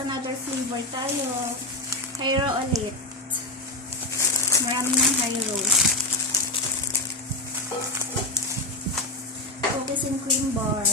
another flavor tayo. Hyro ulit. Marami ng Hyro. Cookies and cream bar.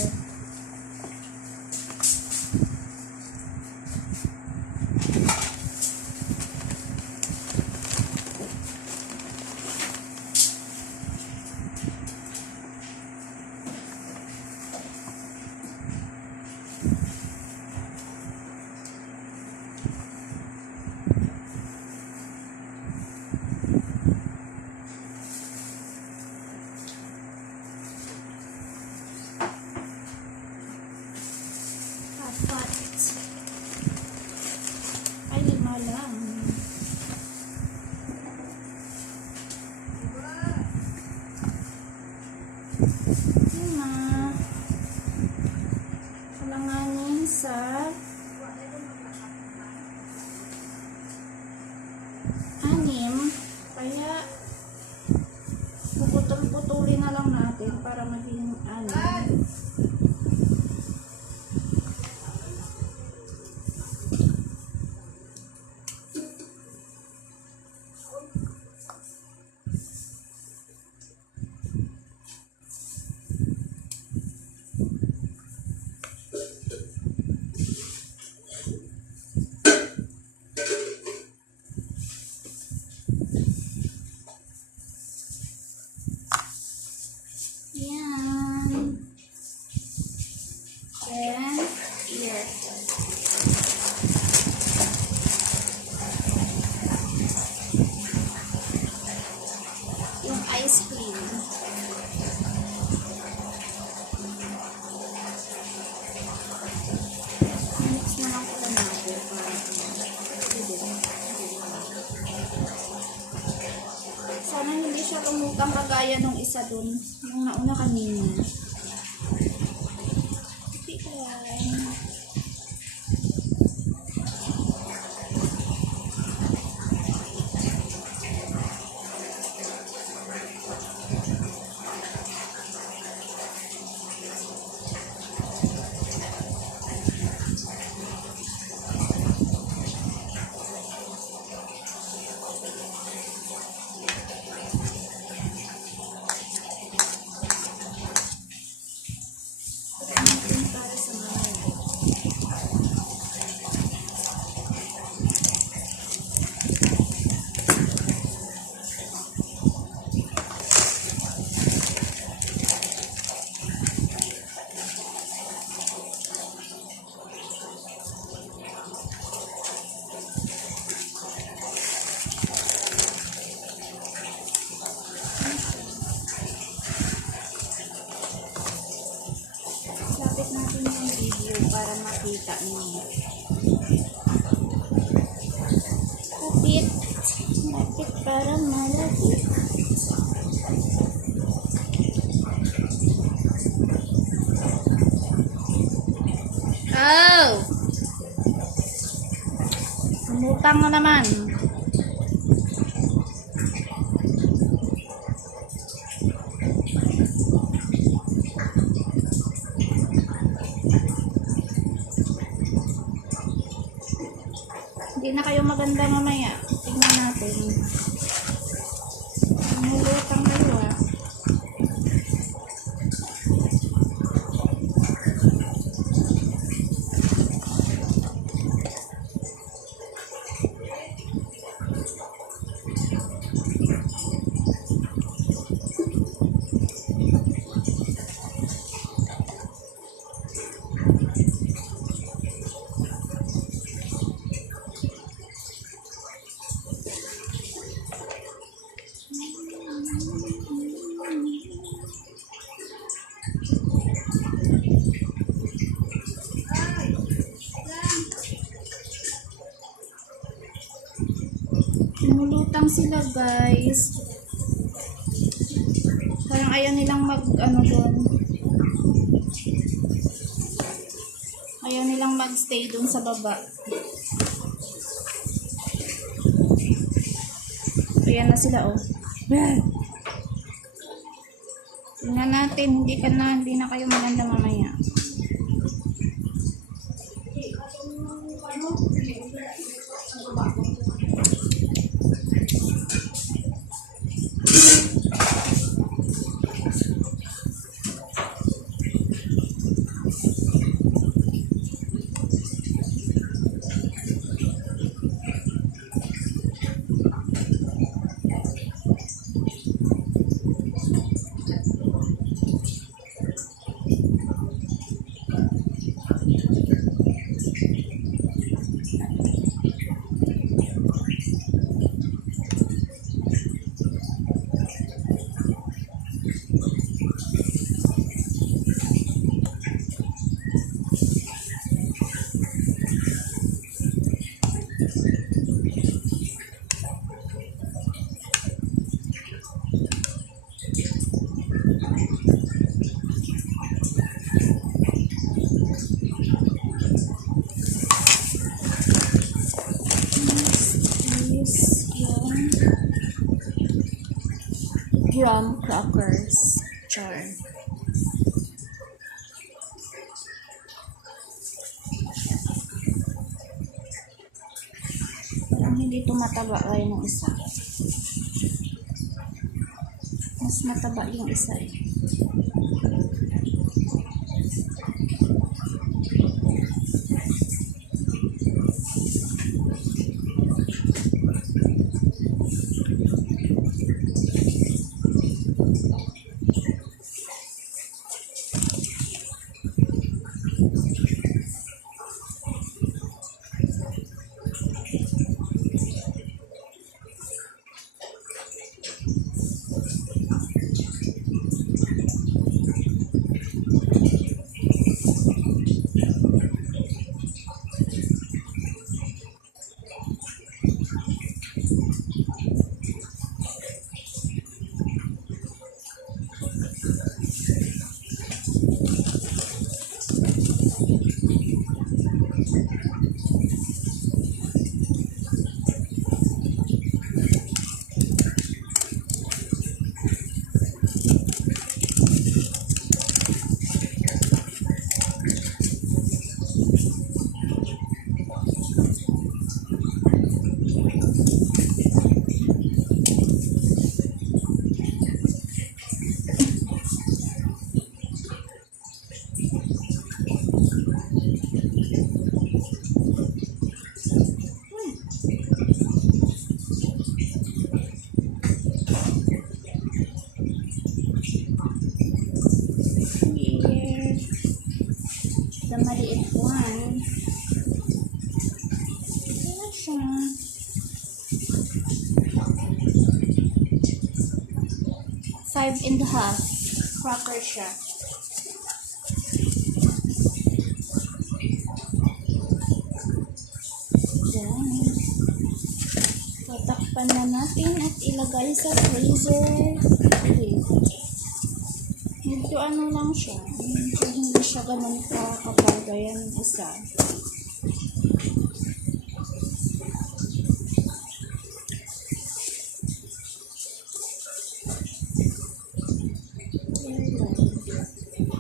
Ay, 5 lang. 5. Kalanganin sa 6. Kaya puputol-putulin na lang natin para maging 6. Yan. Then, here. Yung ice cream. Mix na lang pala natin para sana hindi siya lumutang kagaya nung isa dun. Yung nauna kanina. Lapit natin yung video para makita niyo. Lapit. Lapit para malapit. Oh! Umutang na naman. Hindi na kayo maganda mamaya. Tingnan natin. Umulutang kayo ah. Lumulutang sila guys. Parang ayaw nilang doon. Ayaw nilang magstay doon sa baba. Ayan na sila oh. Tingnan natin, hindi na kayo maganda mamaya. graham crackers. Char. Parang hindi tumataba kaya ng isa. Mas mataba yung isa eh. The maliit one. Ayan siya. Five and a half cracker siya. Ayan. Tatakpan na natin at ilagay sa freezer. Okay. Medyo ano lang siya. Medyo hindi siya ganun kakapagay ang isa.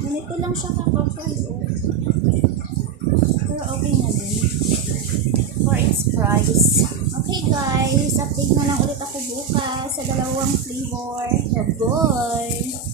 Ganito lang siya kakapagay. Pero okay na din. For its price. Okay guys, update na lang ulit ako bukas sa dalawang flavor. Bye-bye!